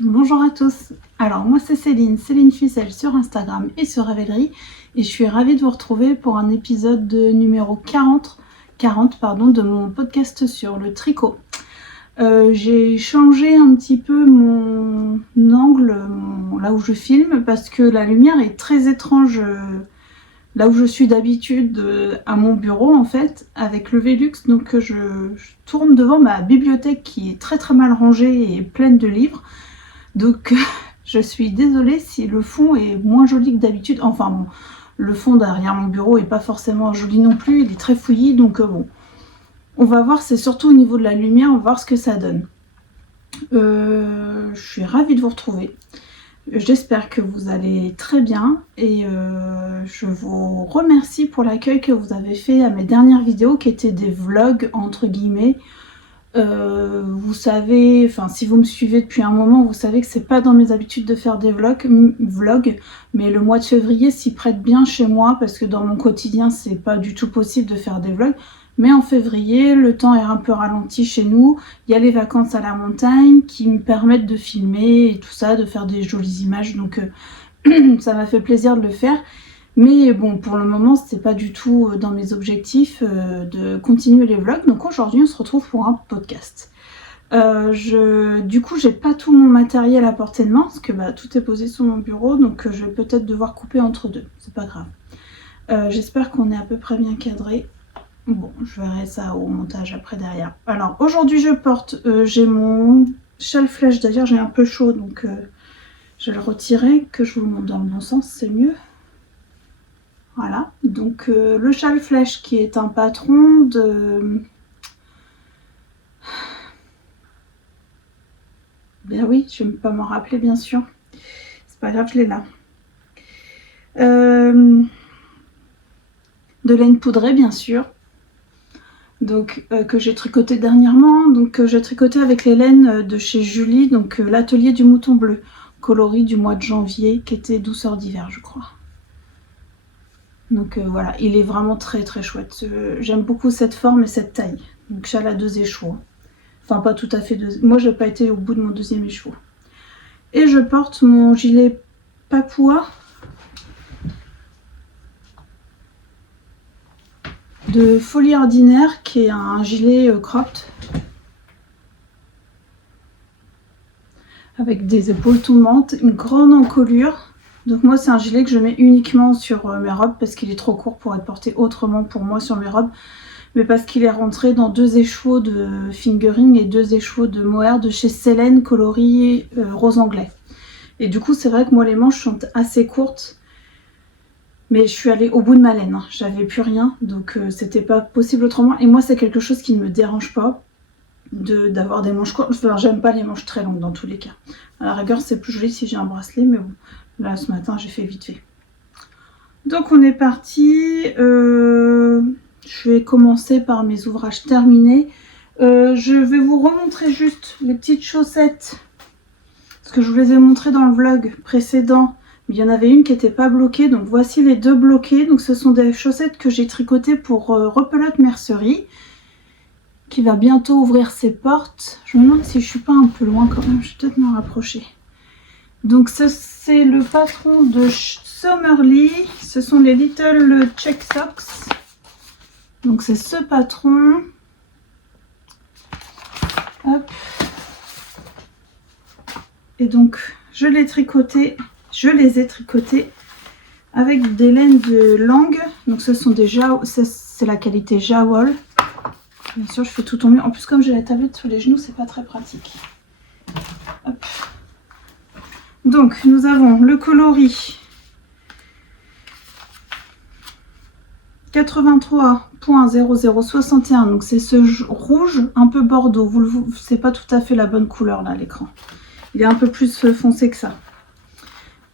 Bonjour à tous, alors moi c'est Céline Ficelle sur Instagram et sur Ravelry et je suis ravie de vous retrouver pour un épisode numéro 40 de mon podcast sur le tricot. J'ai changé un petit peu mon angle, là où je filme, parce que la lumière est très étrange là où je suis d'habitude à mon bureau en fait, avec le Velux, donc je tourne devant ma bibliothèque qui est très mal rangée et pleine de livres. Donc je suis désolée si le fond est moins joli que d'habitude. Enfin bon, le fond derrière mon bureau est pas forcément joli non plus, il est très fouillis, donc bon. On va voir, c'est surtout au niveau de la lumière, on va voir ce que ça donne. Je suis ravie de vous retrouver. J'espère que vous allez très bien et je vous remercie pour l'accueil que vous avez fait à mes dernières vidéos qui étaient des vlogs entre guillemets. Vous savez, enfin si vous me suivez depuis un moment, vous savez que c'est pas dans mes habitudes de faire des vlogs, mais le mois de février s'y prête bien chez moi parce que dans mon quotidien c'est pas du tout possible de faire des vlogs. Mais en février, le temps est un peu ralenti chez nous, il y a les vacances à la montagne qui me permettent de filmer et tout ça, de faire des jolies images, donc ça m'a fait plaisir de le faire. Mais bon, pour le moment, c'est pas du tout dans mes objectifs de continuer les vlogs. Donc aujourd'hui, on se retrouve pour un podcast. Du coup, j'ai pas tout mon matériel à portée de main parce que tout est posé sur mon bureau, donc je vais peut-être devoir couper entre deux. C'est pas grave. J'espère qu'on est à peu près bien cadré. Bon, je verrai ça au montage après derrière. Alors aujourd'hui, je porte, j'ai mon châle flèche. D'ailleurs, j'ai un peu chaud, donc je vais le retirer, que je vous le montre dans le bon sens, c'est mieux. Voilà, donc le châle flèche qui est un patron de... Ben oui, je ne vais pas m'en rappeler bien sûr. C'est pas grave, je l'ai là. De laine poudrée bien sûr. Donc que j'ai tricoté dernièrement. Donc j'ai tricoté avec les laines de chez Julie, donc l'atelier du mouton bleu, coloris du mois de janvier, qui était douceur d'hiver je crois. Donc voilà, il est vraiment très chouette. J'aime beaucoup cette forme et cette taille. Donc châle à 2 échauds. Enfin pas tout à fait 2. Moi j'ai pas été au bout de mon 2e écheveau. Et je porte mon gilet Papua de Folie Ordinaire, qui est un gilet cropped avec des épaules tomblantes, une grande encolure. Donc moi c'est un gilet que je mets uniquement sur mes robes parce qu'il est trop court pour être porté autrement pour moi sur mes robes, mais parce qu'il est rentré dans 2 écheveaux de fingering et 2 écheveaux de mohair de chez Célène, coloris rose anglais. Et du coup c'est vrai que moi les manches sont assez courtes, mais je suis allée au bout de ma laine, hein. J'avais plus rien, donc c'était pas possible autrement. Et moi c'est quelque chose qui ne me dérange pas d'avoir des manches courtes. Enfin, j'aime pas les manches très longues dans tous les cas. À la rigueur c'est plus joli si j'ai un bracelet, mais bon, là ce matin j'ai fait vite fait. Donc on est parti. Je vais commencer par mes ouvrages terminés. Je vais vous remontrer juste les petites chaussettes, parce que je vous les ai montrées dans le vlog précédent, mais il y en avait une qui n'était pas bloquée, donc voici les 2 bloquées. Donc ce sont des chaussettes que j'ai tricotées pour Repelote Mercerie, qui va bientôt ouvrir ses portes. Je me demande si je suis pas un peu loin quand même, je vais peut-être me rapprocher. Donc ça c'est le patron de Summerly, ce sont les Little Check Socks. Donc c'est ce patron. Hop. Et donc je les ai tricotés avec des laines de Lang. Donc ce sont des c'est la qualité Jawol. Bien sûr je fais tout au mieux. En plus comme j'ai la tablette sous les genoux, c'est pas très pratique. Hop. Donc nous avons le coloris 83.0061, donc c'est ce rouge un peu bordeaux. C'est pas tout à fait la bonne couleur là à l'écran. Il est un peu plus foncé que ça.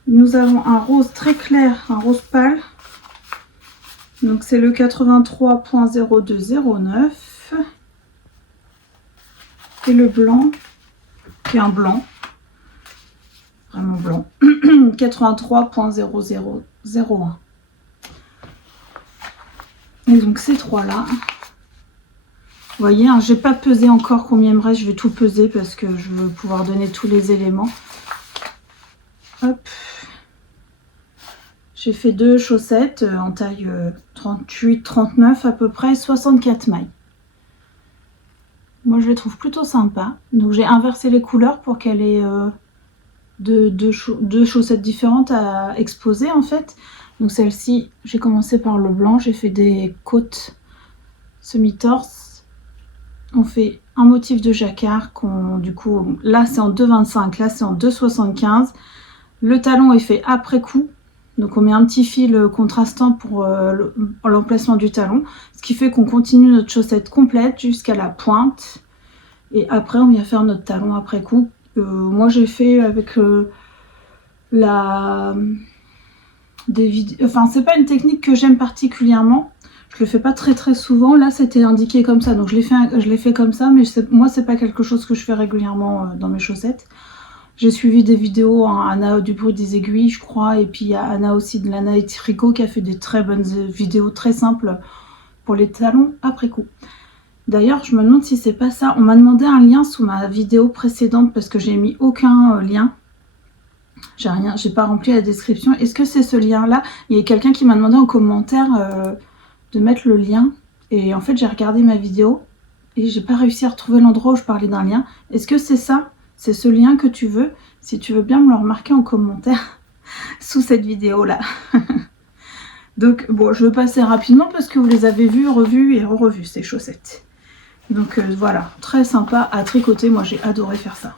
Nous avons un rose très clair, un rose pâle. Donc c'est le 83.0209. Et le blanc, qui est un blanc, vraiment blanc, 83.0001. Et donc ces 3 là, voyez, hein, j'ai pas pesé encore combien il me reste. Je vais tout peser parce que je veux pouvoir donner tous les éléments. Hop. J'ai fait 2 chaussettes en taille 38-39 à peu près, 64 mailles. Moi je les trouve plutôt sympas. Donc j'ai inversé les couleurs pour qu'elle ait deux chaussettes différentes à exposer en fait. Donc celle-ci, j'ai commencé par le blanc, j'ai fait des côtes semi-torse. On fait un motif de jacquard, du coup, là c'est en 2,25, là c'est en 2,75. Le talon est fait après coup. Donc on met un petit fil contrastant pour l'emplacement du talon, ce qui fait qu'on continue notre chaussette complète jusqu'à la pointe. Et après on vient faire notre talon après coup. Moi j'ai fait avec enfin c'est pas une technique que j'aime particulièrement. Je le fais pas très souvent. Là c'était indiqué comme ça, donc je l'ai fait comme ça, mais moi c'est pas quelque chose que je fais régulièrement dans mes chaussettes. J'ai suivi des vidéos, hein, Anna du bruit des aiguilles je crois, et puis il y a Anna aussi de l'Anna et Tricot qui a fait des très bonnes vidéos très simples pour les talons après coup. D'ailleurs je me demande si c'est pas ça, on m'a demandé un lien sous ma vidéo précédente parce que j'ai mis aucun lien. J'ai pas rempli la description. Est-ce que c'est ce lien là? Il y a quelqu'un qui m'a demandé en commentaire de mettre le lien, et en fait j'ai regardé ma vidéo et j'ai pas réussi à retrouver l'endroit où je parlais d'un lien. Est-ce que c'est ça? C'est ce lien que tu veux? Si tu veux bien me le remarquer en commentaire sous cette vidéo là. Donc bon, je vais passer rapidement parce que vous les avez vues, revues et revues ces chaussettes. Donc voilà, très sympa à tricoter, moi j'ai adoré faire ça.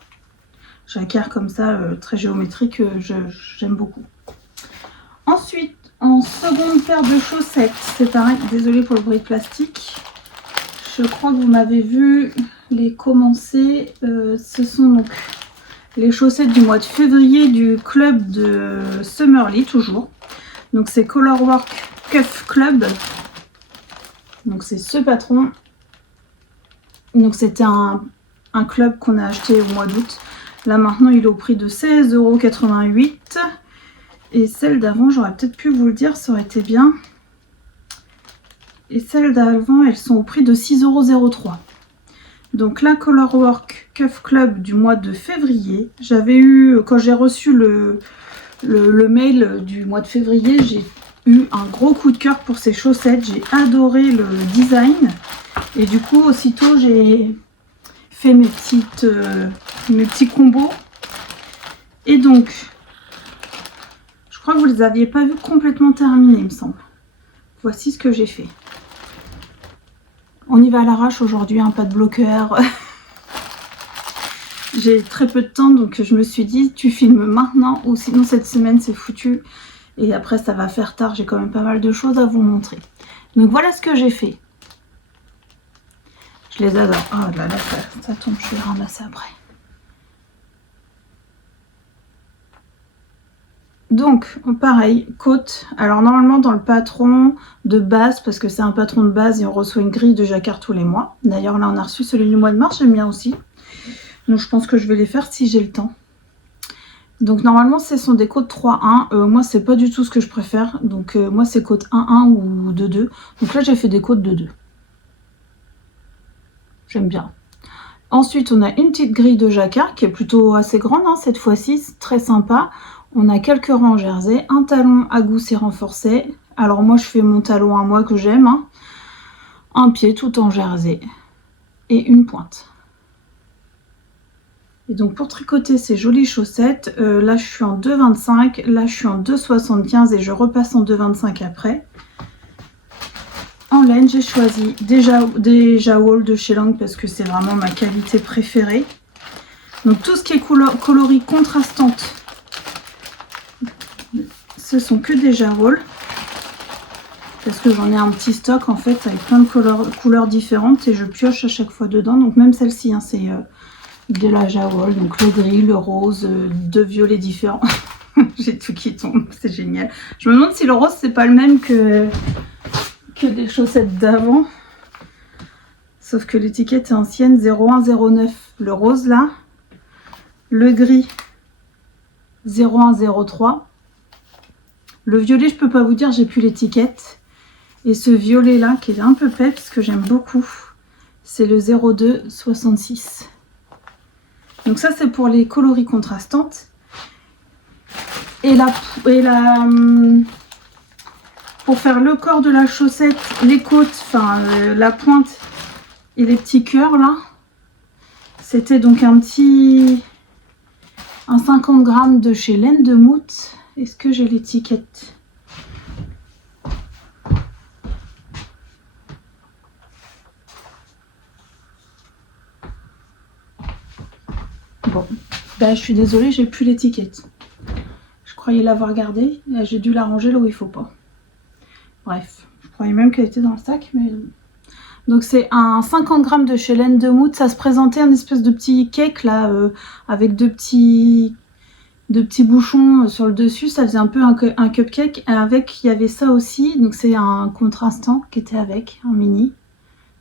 Jacquard comme ça, très géométrique, j'aime beaucoup. Ensuite, en seconde paire de chaussettes, c'est pareil, désolée pour le bruit de plastique. Je crois que vous m'avez vu les commencer. Ce sont donc les chaussettes du mois de février du club de Summerly, toujours. Donc c'est Colorwork Cuff Club. Donc c'est ce patron. Donc c'était un club qu'on a acheté au mois d'août. Là maintenant il est au prix de 16,88 €. Et celle d'avant, j'aurais peut-être pu vous le dire, ça aurait été bien. Et celles d'avant, elles sont au prix de 6,03 €. Donc la Colorwork Cuff Club du mois de février, j'avais eu, quand j'ai reçu le mail du mois de février, j'ai eu un gros coup de cœur pour ces chaussettes. J'ai adoré le design. Et du coup, aussitôt, j'ai fait mes petits combos. Et donc, je crois que vous ne les aviez pas vus complètement terminés, il me semble. Voici ce que j'ai fait. On y va à l'arrache aujourd'hui, hein, pas de bloqueur. J'ai très peu de temps, donc je me suis dit, tu filmes maintenant ou sinon cette semaine c'est foutu. Et après ça va faire tard, j'ai quand même pas mal de choses à vous montrer. Donc voilà ce que j'ai fait. Je les adore. Oh là là, ça tombe, je vais le ramasser après. Donc, pareil, côte. Alors normalement dans le patron de base, parce que c'est un patron de base et on reçoit une grille de jacquard tous les mois. D'ailleurs là on a reçu celui du mois de mars, j'aime bien aussi. Donc je pense que je vais les faire si j'ai le temps. Donc normalement ce sont des côtes 3-1. Moi c'est pas du tout ce que je préfère. Donc moi c'est côte 1-1 ou 2-2. Donc là j'ai fait des côtes 2-2. J'aime bien. Ensuite on a une petite grille de jacquard qui est plutôt assez grande, hein, cette fois-ci, très sympa. On a quelques rangs en jersey, un talon à gousset renforcé. Alors moi je fais mon talon à moi que j'aime, hein. Un pied tout en jersey et une pointe. Et donc pour tricoter ces jolies chaussettes, là je suis en 2,25, là je suis en 2,75 et je repasse en 2,25 après. En laine j'ai choisi des Jawol de chez Lang parce que c'est vraiment ma qualité préférée. Donc tout ce qui est coloris contrastantes, ce sont que des Jawol, parce que j'en ai un petit stock en fait avec plein de couleurs différentes et je pioche à chaque fois dedans. Donc même celle-ci, hein, c'est de la Jawol, donc le gris, le rose, deux violets différents. J'ai tout qui tombe, c'est génial. Je me demande si le rose c'est pas le même que des chaussettes d'avant, sauf que l'étiquette est ancienne. 0109 le rose là, le gris 0103. Le violet, je peux pas vous dire, j'ai plus l'étiquette. Et ce violet là qui est un peu peps, que j'aime beaucoup, c'est le 0266. Donc ça c'est pour les coloris contrastantes. Et pour faire le corps de la chaussette, les côtes, enfin la pointe et les petits cœurs là, c'était donc un 50 grammes de chez Laine de Moute. Est-ce que j'ai l'étiquette? Bon, ben, je suis désolée, j'ai plus l'étiquette. Je croyais l'avoir gardée, j'ai dû la ranger là où il faut pas. Bref, je croyais même qu'elle était dans le sac, mais... Donc c'est un 50 grammes de chez Laine de Moute. Ça se présentait un espèce de petit cake là, avec deux petits bouchons sur le dessus. Ça faisait un peu un cupcake. Avec, il y avait ça aussi. Donc c'est un contrastant qui était avec, un mini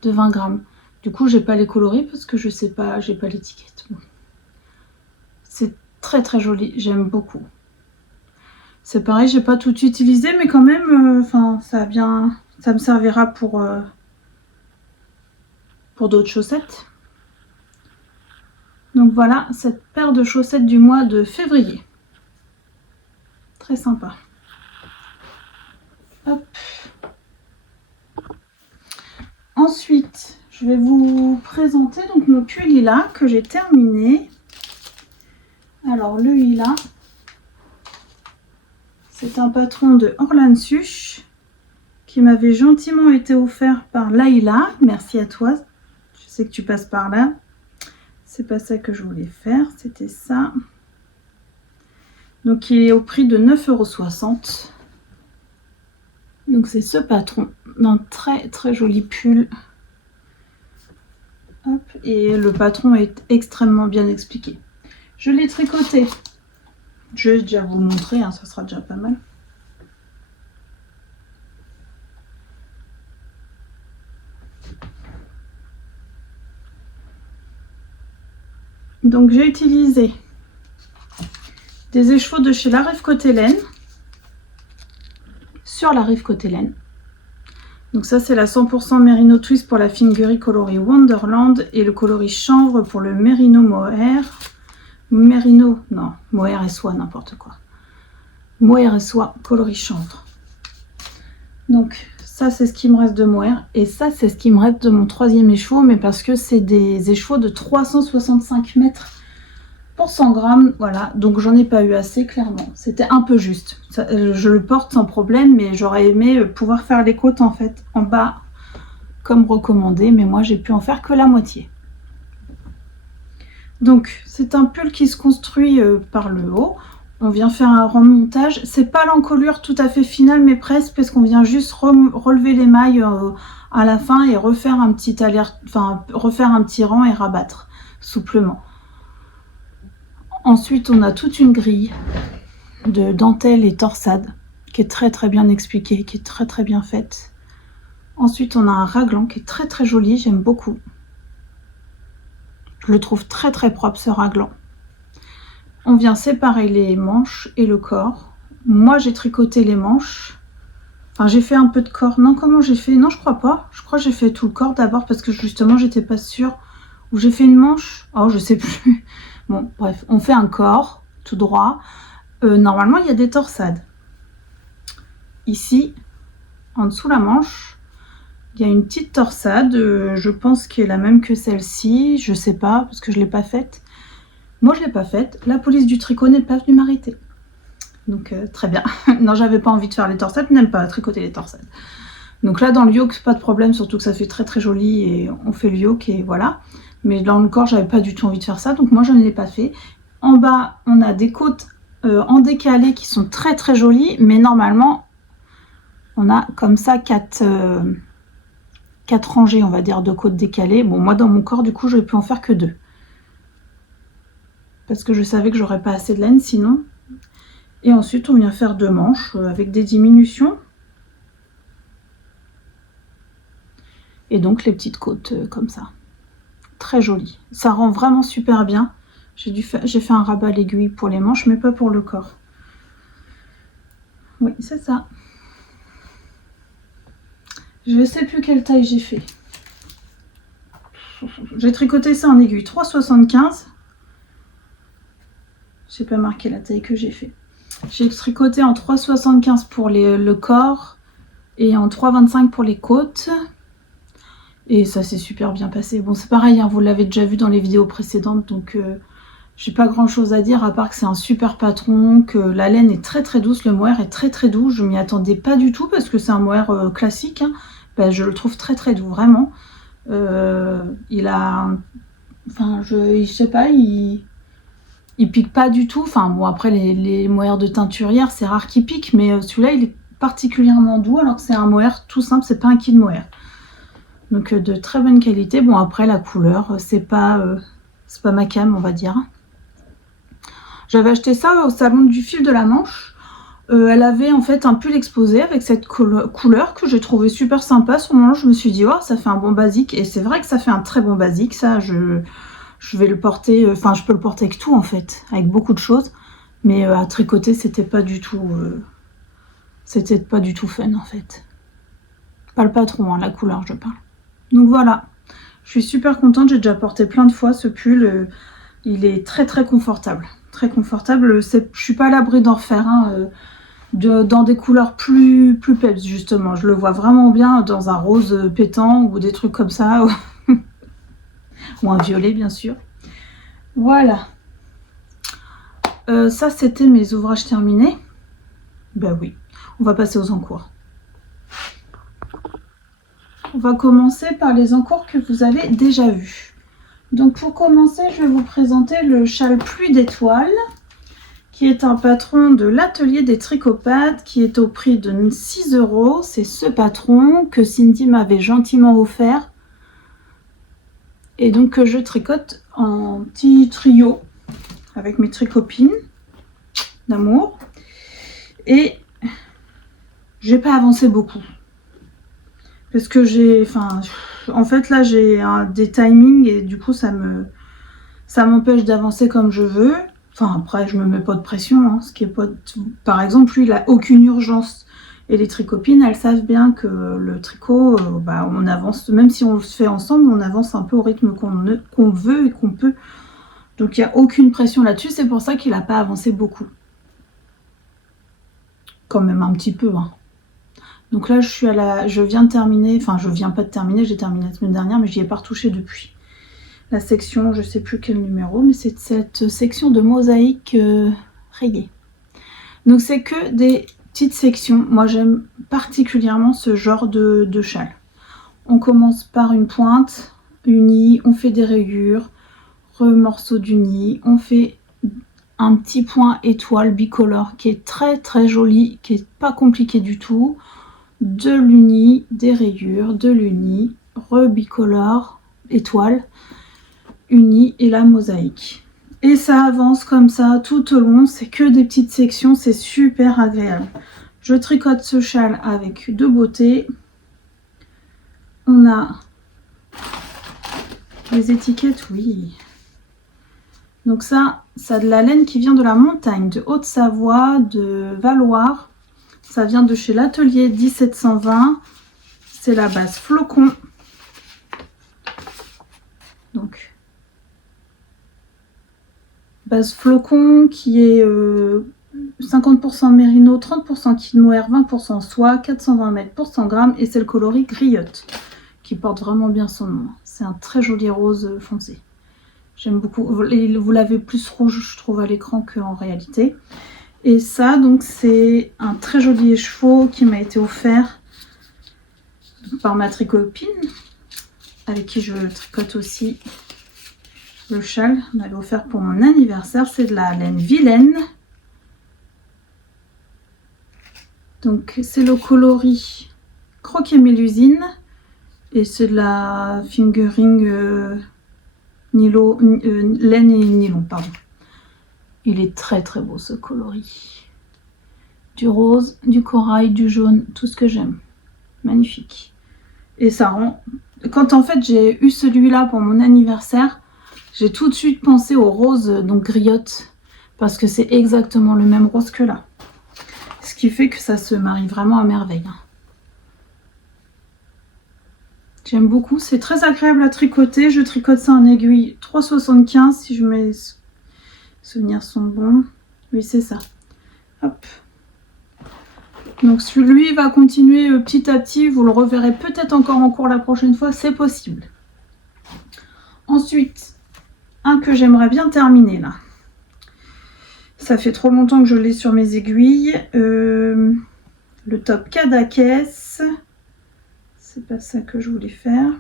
de 20 grammes. Du coup, j'ai pas les coloris parce que je sais pas, j'ai pas l'étiquette. Bon. C'est très très joli, j'aime beaucoup. C'est pareil, j'ai pas tout utilisé, mais quand même, enfin, ça me servira pour d'autres chaussettes. Donc voilà, cette paire de chaussettes du mois de février. Très sympa. Hop. Ensuite, je vais vous présenter donc mon pull lilas que j'ai terminé. Alors le lilas, c'est un patron de Orlan Such qui m'avait gentiment été offert par Laïla. Merci à toi. Je sais que tu passes par là. C'est pas ça que je voulais faire, c'était ça. Donc il est au prix de 9,60 €. Donc c'est ce patron d'un très très joli pull. Hop, et le patron est extrêmement bien expliqué. Je l'ai tricoté. Je vais déjà vous le montrer, hein, ça sera déjà pas mal. Donc j'ai utilisé des écheveaux de chez La Rive Côté Laine sur La Rive Côté Laine. Donc ça c'est la 100% Merino Twist pour la Fingerie coloris Wonderland et le coloris chanvre pour le Merino Mohair. Mohair et soie, n'importe quoi. Mohair et soie coloris chanvre. Donc ça c'est ce qui me reste de mohair et ça c'est ce qui me reste de mon troisième écheveau, mais parce que c'est des écheveaux de 365 mètres pour 100 grammes, voilà, donc j'en ai pas eu assez clairement, c'était un peu juste. Ça, je le porte sans problème, mais j'aurais aimé pouvoir faire les côtes en fait en bas comme recommandé, mais moi j'ai pu en faire que la moitié. Donc c'est un pull qui se construit par le haut. On vient faire un remontage, c'est pas l'encolure tout à fait finale mais presque, parce qu'on vient juste relever les mailles à la fin et refaire un petit refaire un petit rang et rabattre souplement. Ensuite on a toute une grille de dentelle et torsade qui est très très bien expliquée, qui est très très bien faite. Ensuite on a un raglan qui est très très joli, j'aime beaucoup. Je le trouve très très propre ce raglan. On vient séparer les manches et le corps. Moi j'ai tricoté les manches. Enfin j'ai fait un peu de corps. Non, comment j'ai fait? Non, je crois pas. Je crois que j'ai fait tout le corps d'abord parce que justement j'étais pas sûre. Ou j'ai fait une manche. Oh, je sais plus. Bon, bref, on fait un corps tout droit. Normalement il y a des torsades. Ici, en dessous la manche, il y a une petite torsade. Je pense qu'elle est la même que celle-ci. Je sais pas parce que je l'ai pas faite. Moi, je ne l'ai pas faite. La police du tricot n'est pas venue m'arrêter. Donc, très bien. Non, j'avais pas envie de faire les torsades. Je n'aime pas tricoter les torsades. Donc là, dans le yoke, pas de problème. Surtout que ça fait très très joli. Et on fait le yoke et voilà. Mais dans le corps, j'avais pas du tout envie de faire ça. Donc moi, je ne l'ai pas fait. En bas, on a des côtes en décalé qui sont très très jolies. Mais normalement, on a comme ça 4 rangées, on va dire, de côtes décalées. Bon, moi, dans mon corps, du coup, je peux en faire que 2. Parce que je savais que j'aurais pas assez de laine sinon. Et ensuite on vient faire 2 manches avec des diminutions. Et donc les petites côtes comme ça. Très joli. Ça rend vraiment super bien. J'ai fait un rabat à l'aiguille pour les manches mais pas pour le corps. Oui, c'est ça. Je ne sais plus quelle taille j'ai fait. J'ai tricoté ça en aiguille 3,75. J'ai pas marqué la taille que j'ai fait. J'ai tricoté en 3,75 pour le corps et en 3,25 pour les côtes. Et ça s'est super bien passé. Bon, c'est pareil, hein, vous l'avez déjà vu dans les vidéos précédentes, donc j'ai pas grand chose à dire à part que c'est un super patron, que la laine est très très douce, le mohair est très très doux. Je m'y attendais pas du tout parce que c'est un mohair classique. Hein. Ben, je le trouve très très doux, vraiment. Il a... Enfin, je sais pas, il pique pas du tout. Enfin, bon, après, les mohairs de teinturière, c'est rare qu'il pique, mais celui-là, il est particulièrement doux, alors que c'est un mohair tout simple, c'est pas un kid mohair. Donc, de très bonne qualité. Bon, après, la couleur, c'est pas ma came, on va dire. J'avais acheté ça au salon du fil de la Manche. Elle avait en fait un pull exposé avec cette couleur que j'ai trouvé super sympa. À ce moment-là, je me suis dit, oh, ça fait un bon basique. Et c'est vrai que ça fait un très bon basique. Ça, je vais le porter, enfin, je peux le porter avec tout en fait, avec beaucoup de choses. Mais à tricoter, c'était pas du tout fun en fait. Pas le patron, hein, la couleur, je parle. Donc voilà, je suis super contente. J'ai déjà porté plein de fois ce pull. Il est très très confortable. Très confortable. Je suis pas à l'abri d'en refaire un. Dans des couleurs plus peps justement. Je le vois vraiment bien dans un rose pétant ou des trucs comme ça. Ou un violet bien sûr. Voilà. Ça c'était mes ouvrages terminés. Ben oui. On va passer aux encours. On va commencer par les encours que vous avez déjà vus. Donc pour commencer, je vais vous présenter le châle Pluie d'étoiles, qui est un patron de l'atelier des tricopades, qui est au prix de 6 €. C'est ce patron que Cindy m'avait gentiment offert. Et donc que je tricote en petit trio avec mes tricopines d'amour. Et j'ai pas avancé beaucoup. Parce que en fait là j'ai des timings et du coup ça m'empêche d'avancer comme je veux. Enfin après je me mets pas de pression, hein, ce qui est pas... Par exemple lui il a aucune urgence. Et les tricopines elles savent bien que le tricot, on avance, même si on le fait ensemble, on avance un peu au rythme qu'on veut et qu'on peut. Donc il n'y a aucune pression là-dessus, c'est pour ça qu'il n'a pas avancé beaucoup. Quand même un petit peu, hein. Donc là, je viens de terminer, enfin je viens pas de terminer, j'ai terminé la semaine dernière, mais j'y ai pas retouché depuis. La section, je sais plus quel numéro, mais c'est cette section de mosaïque rayée. Donc c'est que des petites sections. Moi j'aime particulièrement ce genre de châle. On commence par une pointe unie, on fait des rayures, remorceau d'uni, on fait un petit point étoile bicolore qui est très très joli, qui est pas compliqué du tout. De l'uni, des rayures, de l'uni, rebicolore, étoile, uni et la mosaïque. Et ça avance comme ça tout au long, c'est que des petites sections, c'est super agréable. Je tricote ce châle avec de beauté. On a les étiquettes, oui. Donc ça a de la laine qui vient de la montagne, de Haute-Savoie, de Valloire. Ça vient de chez l'atelier 1720. C'est la base flocon. Donc, base flocon qui est 50% mérino, 30% kid mohair, 20% soie, 420 mètres pour 100 grammes. Et c'est le coloris griotte qui porte vraiment bien son nom. C'est un très joli rose foncé. J'aime beaucoup. Vous l'avez plus rouge, je trouve, à l'écran qu'en réalité. Et ça, donc, c'est un très joli écheveau qui m'a été offert par ma tricopine, avec qui je tricote aussi le châle. On m'avait offert pour mon anniversaire. C'est de la laine vilaine. Donc, c'est le coloris Croquet Mélusine. Et c'est de la fingering laine et nylon, pardon. Il est très très beau ce coloris. Du rose, du corail, du jaune, tout ce que j'aime. Magnifique. Et ça rend... Quand en fait j'ai eu celui-là pour mon anniversaire, j'ai tout de suite pensé au rose, donc griotte. Parce que c'est exactement le même rose que là. Ce qui fait que ça se marie vraiment à merveille. J'aime beaucoup, c'est très agréable à tricoter. Je tricote ça en aiguille 3,75 si mes souvenirs sont bons. Oui, c'est ça. Hop. Donc celui va continuer petit à petit. Vous le reverrez peut-être encore en cours la prochaine fois, c'est possible. Ensuite, un que j'aimerais bien terminer là. Ça fait trop longtemps que je l'ai sur mes aiguilles. Le top Kadakes. C'est pas ça que je voulais faire.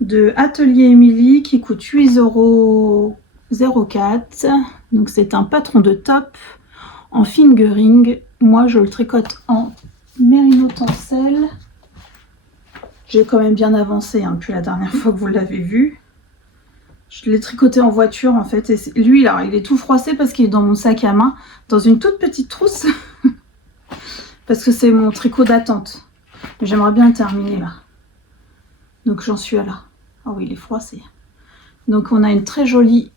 De Atelier Émilie qui coûte 8,04 €. Donc c'est un patron de top en fingering. Moi je le tricote en mérino tencel. J'ai quand même bien avancé depuis la dernière fois que vous l'avez vu. Je l'ai tricoté en voiture en fait. Et lui là, il est tout froissé parce qu'il est dans mon sac à main, dans une toute petite trousse. Parce que c'est mon tricot d'attente. Mais j'aimerais bien le terminer là. Donc j'en suis à là. Ah oui, il est froissé. Donc on a une très jolie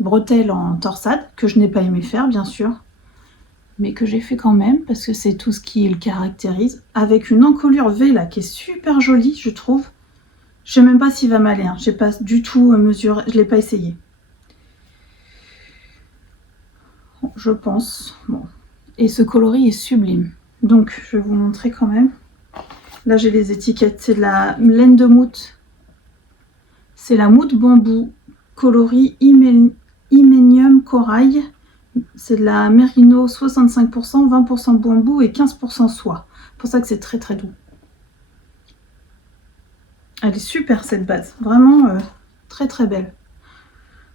bretelle en torsade que je n'ai pas aimé faire bien sûr, mais que j'ai fait quand même parce que c'est tout ce qui le caractérise, avec une encolure V là qui est super jolie je trouve. Je sais même pas s'il va m'aller, hein. J'ai pas du tout mesuré, je l'ai pas essayé. Bon, je pense. Bon. Et ce coloris est sublime. Donc je vais vous montrer quand même. Là j'ai les étiquettes, c'est de la laine de moute. C'est la moute bambou, coloris Hyménium corail. C'est de la mérino 65%, 20% bambou et 15% soie. C'est pour ça que c'est très très doux. Elle est super cette base, vraiment très très belle.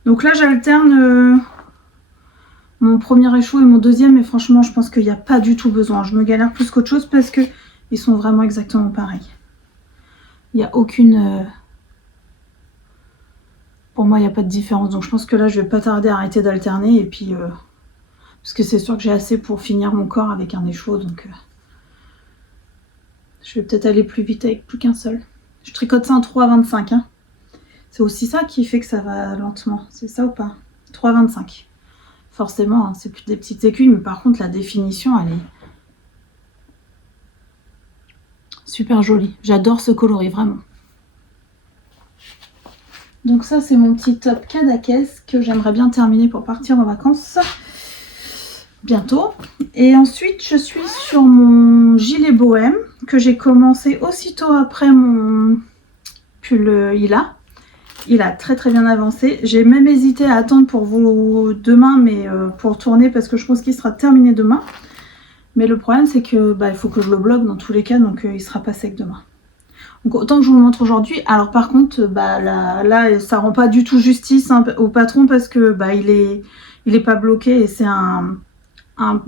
Donc là j'alterne mon premier échoue et mon deuxième, et franchement je pense qu'il n'y a pas du tout besoin. Je me galère plus qu'autre chose parce que ils sont vraiment exactement pareils. Il n'y a aucune... Pour moi il n'y a pas de différence, donc je pense que là je vais pas tarder à arrêter d'alterner et puis... Parce que c'est sûr que j'ai assez pour finir mon corps avec un écheveau, donc... Je vais peut-être aller plus vite avec plus qu'un seul. Je tricote ça en 3,25 hein. C'est aussi ça qui fait que ça va lentement, c'est ça ou pas? 3,25. Forcément, hein, c'est plus des petites aiguilles, mais par contre la définition elle est super jolie. J'adore ce coloris, vraiment. Donc ça c'est mon petit top Kadakes que j'aimerais bien terminer pour partir en vacances bientôt. Et ensuite je suis sur mon gilet bohème que j'ai commencé aussitôt après mon pull Hila. Il a très très bien avancé. J'ai même hésité à attendre pour vous demain, mais pour tourner parce que je pense qu'il sera terminé demain. Mais le problème c'est que il faut que je le bloque dans tous les cas, donc il sera pas sec demain. Donc autant que je vous le montre aujourd'hui. Alors par contre, là ça rend pas du tout justice au patron parce que il est pas bloqué et c'est un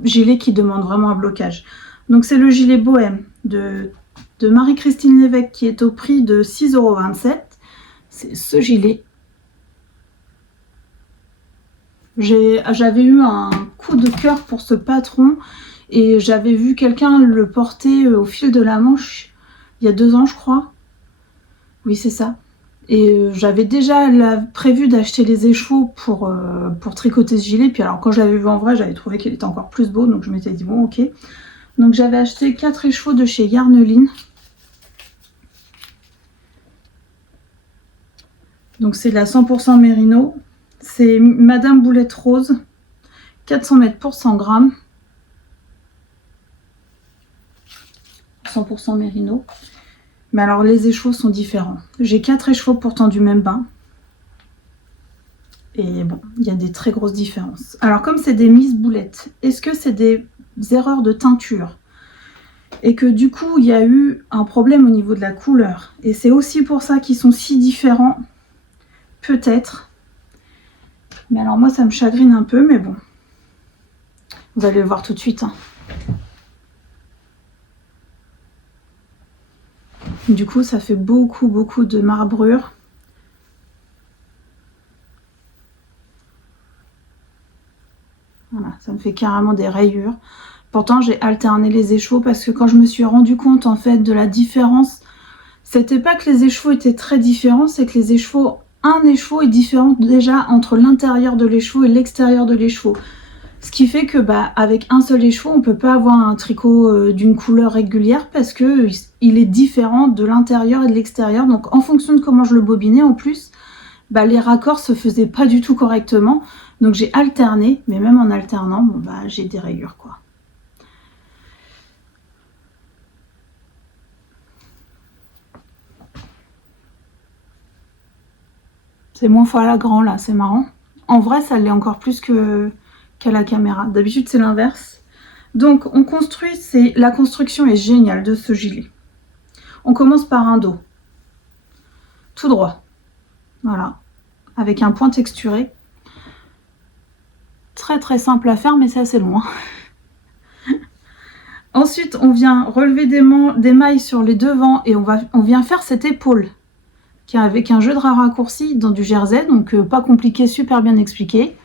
gilet qui demande vraiment un blocage. Donc c'est le gilet bohème de Marie-Christine Lévesque qui est au prix de 6,27 €. C'est ce gilet. J'avais eu un coup de cœur pour ce patron et j'avais vu quelqu'un le porter au fil de la Manche il y a 2 ans je crois. Oui c'est ça. Et j'avais déjà prévu d'acheter les écheveaux pour tricoter ce gilet. Puis alors quand je l'avais vu en vrai, j'avais trouvé qu'il était encore plus beau. Donc je m'étais dit bon ok. Donc j'avais acheté 4 écheveaux de chez Yarneline. Donc c'est de la 100% mérino. C'est Madame Boulette Rose. 400 mètres pour 100 grammes. 100% mérino. Mais alors les écheveaux sont différents. J'ai 4 écheveaux pourtant du même bain. Et bon, il y a des très grosses différences. Alors comme c'est des Miss Boulettes, est-ce que c'est des erreurs de teinture? Et que du coup il y a eu un problème au niveau de la couleur. Et c'est aussi pour ça qu'ils sont si différents. Peut-être. Mais alors moi ça me chagrine un peu, mais bon. Vous allez le voir tout de suite. Hein. Du coup ça fait beaucoup de marbrure. Voilà, ça me fait carrément des rayures. Pourtant j'ai alterné les écheveaux parce que quand je me suis rendu compte en fait de la différence, c'était pas que les écheveaux étaient très différents, c'est que les écheveaux, un écheveau est différent déjà entre l'intérieur de l'écheveau et l'extérieur de l'écheveau. Ce qui fait que avec un seul écheveau, on peut pas avoir un tricot d'une couleur régulière parce que il est différent de l'intérieur et de l'extérieur. Donc en fonction de comment je le bobinais en plus, les raccords se faisaient pas du tout correctement. Donc j'ai alterné, mais même en alternant, j'ai des rayures quoi. C'est moins flagrant là, c'est marrant. En vrai, ça l'est encore plus qu'à la caméra. D'habitude, c'est l'inverse. Donc, on construit, la construction est géniale de ce gilet. On commence par un dos. Tout droit. Voilà. Avec un point texturé. Très très simple à faire, mais c'est assez long. Ensuite, on vient relever des mailles sur les devants et on vient faire cette épaule qui est avec un jeu de raccourcis dans du jersey, donc pas compliqué, super bien expliqué.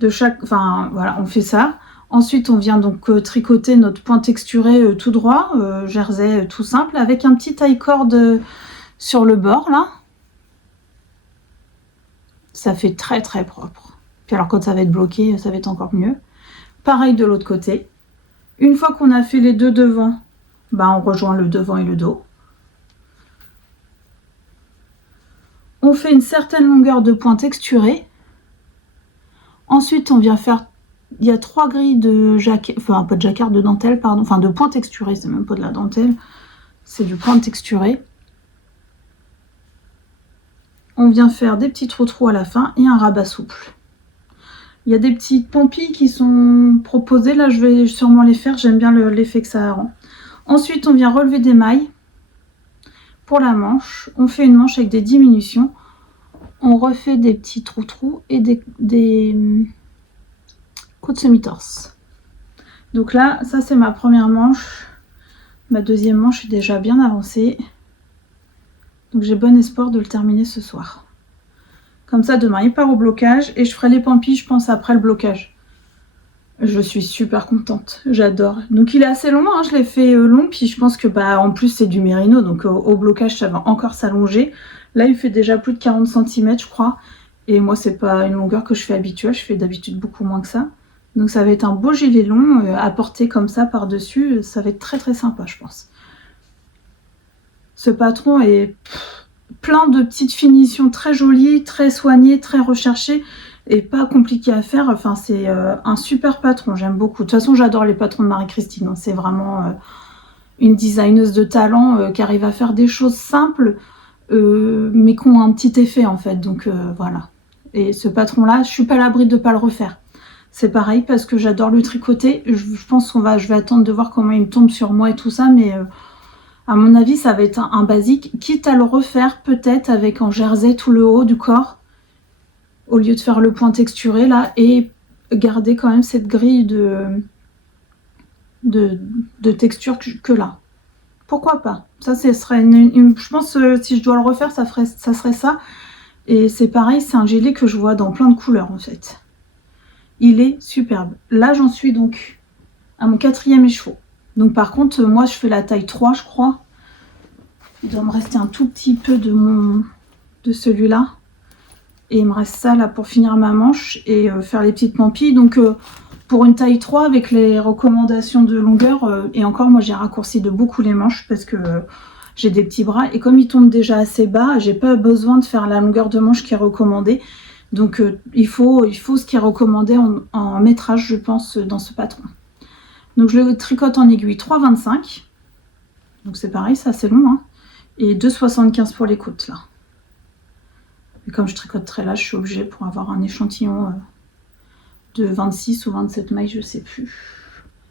Voilà, on fait ça. Ensuite, on vient donc tricoter notre point texturé tout droit, jersey tout simple, avec un petit taille-corde sur le bord, là. Ça fait très très propre. Puis alors, quand ça va être bloqué, ça va être encore mieux. Pareil de l'autre côté. Une fois qu'on a fait les deux devants, on rejoint le devant et le dos. On fait une certaine longueur de point texturé. Ensuite, on vient faire... Il y a 3 grilles de jacquard, enfin pas de jacquard, de dentelle, pardon, enfin de point texturé, c'est même pas de la dentelle, c'est du point texturé. On vient faire des petits trous à la fin et un rabat souple. Il y a des petites pompilles qui sont proposées, là je vais sûrement les faire, j'aime bien l'effet que ça rend. Ensuite, on vient relever des mailles pour la manche. On fait une manche avec des diminutions. On refait des petits trous et des côtes semi-torse. Donc là, ça c'est ma première manche. Ma deuxième manche est déjà bien avancée. Donc j'ai bon espoir de le terminer ce soir. Comme ça, demain il part au blocage et je ferai les pampilles, je pense, après le blocage. Je suis super contente, j'adore. Donc il est assez long, je l'ai fait long, puis je pense que en plus c'est du mérino, donc au blocage ça va encore s'allonger. Là il fait déjà plus de 40 cm je crois, et moi c'est pas une longueur que je fais habituelle, je fais d'habitude beaucoup moins que ça. Donc ça va être un beau gilet long à porter comme ça par-dessus, ça va être très très sympa je pense. Ce patron est plein de petites finitions très jolies, très soignées, très recherchées. Et pas compliqué à faire, enfin c'est un super patron, j'aime beaucoup. De toute façon j'adore les patrons de Marie-Christine, c'est vraiment une designeuse de talent qui arrive à faire des choses simples mais qui ont un petit effet en fait, donc voilà. Et ce patron là, je suis pas à l'abri de pas le refaire. C'est pareil parce que j'adore le tricoter, je pense je vais attendre de voir comment il me tombe sur moi et tout ça, mais à mon avis ça va être un basique, quitte à le refaire peut-être avec en jersey tout le haut du corps, au lieu de faire le point texturé là, et garder quand même cette grille de texture que là. Pourquoi pas? Ça, ce serait je pense si je dois le refaire, ça serait ça. Et c'est pareil, c'est un gilet que je vois dans plein de couleurs en fait. Il est superbe. Là, j'en suis donc à mon 4e écheveau. Donc par contre, moi, je fais la taille 3, je crois. Il doit me rester un tout petit peu de celui-là. Et il me reste ça là pour finir ma manche et faire les petites pampilles. Donc pour une taille 3 avec les recommandations de longueur, et encore moi j'ai raccourci de beaucoup les manches parce que j'ai des petits bras. Et comme ils tombent déjà assez bas, j'ai pas besoin de faire la longueur de manche qui est recommandée. Donc il faut ce qui est recommandé en métrage, je pense, dans ce patron. Donc je le tricote en aiguille 3,25. Donc c'est pareil, ça c'est long. Et 2,75 pour les côtes là. Et comme je tricote très large, je suis obligée pour avoir un échantillon de 26 ou 27 mailles, je sais plus.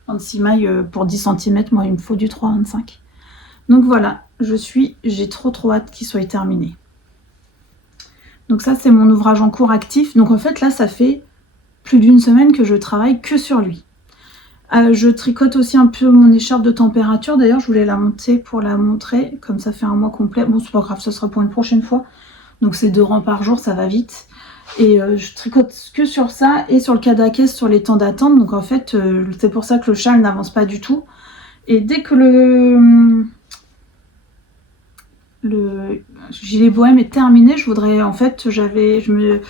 26 mailles pour 10 cm, moi il me faut du 3,25. Donc voilà, j'ai trop hâte qu'il soit terminé. Donc ça c'est mon ouvrage en cours actif. Donc en fait là ça fait plus d'une semaine que je travaille que sur lui. Je tricote aussi un peu mon écharpe de température. D'ailleurs je voulais la monter pour la montrer, comme ça fait un mois complet. Bon c'est pas grave, ce sera pour une prochaine fois. Donc c'est 2 rangs par jour, ça va vite. Et je tricote que sur ça et sur le cadaquès, sur les temps d'attente. Donc en fait, c'est pour ça que le châle n'avance pas du tout. Et dès que le gilet bohème est terminé. Je voudrais, en fait, je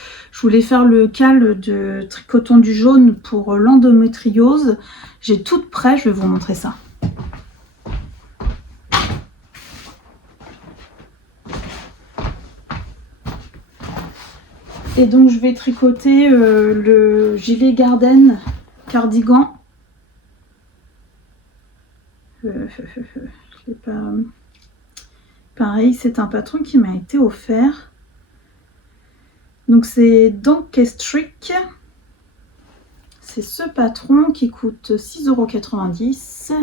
voulais faire le cal de tricoton du jaune pour l'endométriose. J'ai tout prêt, je vais vous montrer ça. Et donc je vais tricoter le gilet Garden cardigan. Je l'ai pas... Pareil, c'est un patron qui m'a été offert. Donc c'est Dankestrick. C'est ce patron qui coûte 6,90 €.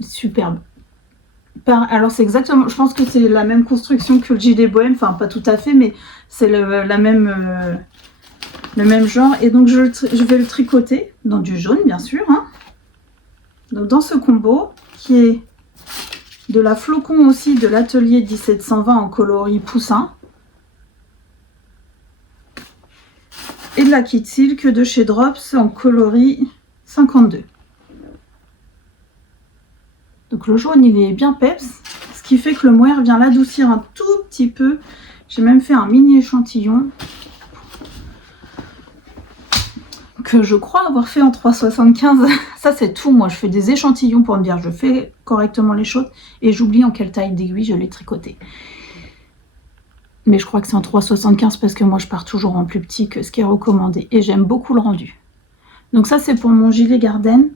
Superbe. Alors c'est exactement, je pense que c'est la même construction que le gilet bohème, enfin pas tout à fait, mais c'est le même genre. Et donc je vais le tricoter dans du jaune bien sûr, hein. Donc dans ce combo qui est de la flocon aussi de l'atelier 1720 en coloris poussin et de la kit silk de chez Drops en coloris 52. Donc le jaune il est bien peps, ce qui fait que le mohair vient l'adoucir un tout petit peu. J'ai même fait un mini échantillon que je crois avoir fait en 3,75. Ça c'est tout, moi je fais des échantillons pour me dire je fais correctement les choses et j'oublie en quelle taille d'aiguille je l'ai tricoté. Mais je crois que c'est en 3,75 parce que moi je pars toujours en plus petit que ce qui est recommandé et j'aime beaucoup le rendu. Donc ça c'est pour mon gilet Garden.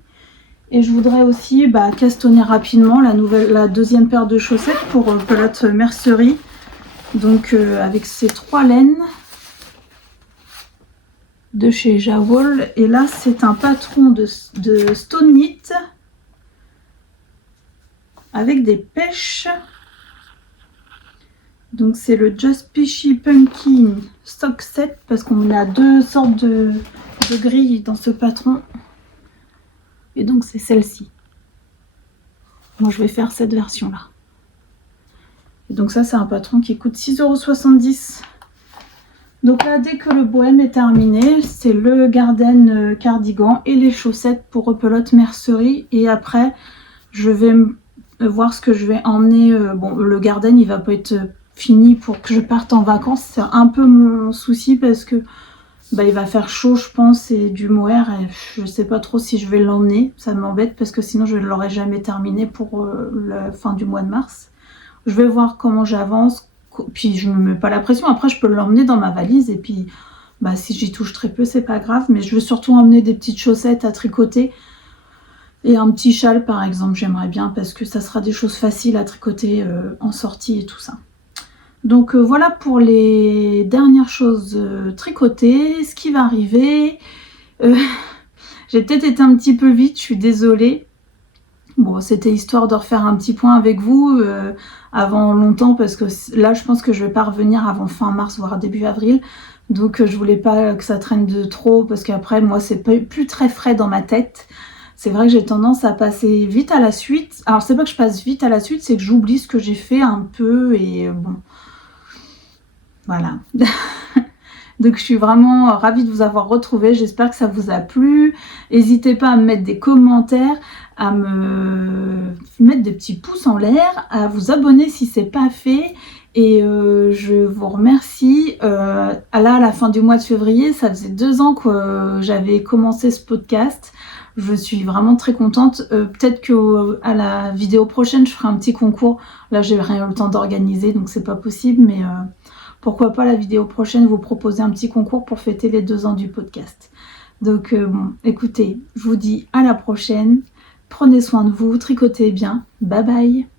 Et je voudrais aussi castonner rapidement la deuxième paire de chaussettes pour Pelote Mercerie. Donc avec ces 3 laines de chez Jawol. Et là c'est un patron de Stone Knit avec des pêches. Donc c'est le Just Peachy Pumpkin Stock Set parce qu'on a 2 sortes de grilles dans ce patron. Et donc c'est celle-ci. Moi je vais faire cette version là. Et donc ça c'est un patron qui coûte 6,70 €. Donc là dès que le bohème est terminé, c'est le Garden cardigan et les chaussettes pour Repelote Mercerie. Et après je vais voir ce que je vais emmener. Bon le Garden il va pas être fini pour que je parte en vacances. C'est un peu mon souci parce que il va faire chaud je pense et du mohair et je sais pas trop si je vais l'emmener, ça m'embête parce que sinon je ne l'aurai jamais terminé pour la fin du mois de mars. Je vais voir comment j'avance, puis je me mets pas la pression, après je peux l'emmener dans ma valise et puis si j'y touche très peu c'est pas grave, mais je veux surtout emmener des petites chaussettes à tricoter et un petit châle par exemple, j'aimerais bien parce que ça sera des choses faciles à tricoter en sortie et tout ça. Donc voilà pour les dernières choses tricotées, ce qui va arriver. J'ai peut-être été un petit peu vite, je suis désolée. Bon, c'était histoire de refaire un petit point avec vous avant longtemps parce que là je pense que je vais pas revenir avant fin mars voire début avril. Donc je voulais pas que ça traîne de trop parce qu'après moi c'est plus très frais dans ma tête. C'est vrai que j'ai tendance à passer vite à la suite. Alors c'est pas que je passe vite à la suite, c'est que j'oublie ce que j'ai fait un peu et bon... Voilà. Donc je suis vraiment ravie de vous avoir retrouvé. J'espère que ça vous a plu. N'hésitez pas à me mettre des commentaires, à me mettre des petits pouces en l'air, à vous abonner si ce n'est pas fait. Et je vous remercie. Là, à la fin du mois de février, ça faisait 2 ans que j'avais commencé ce podcast. Je suis vraiment très contente. Peut-être qu'à la vidéo prochaine, je ferai un petit concours. Là, j'ai rien eu le temps d'organiser, donc c'est pas possible. Mais pourquoi pas la vidéo prochaine vous proposer un petit concours pour fêter les 2 ans du podcast. Donc bon, écoutez, je vous dis à la prochaine. Prenez soin de vous, tricotez bien. Bye bye.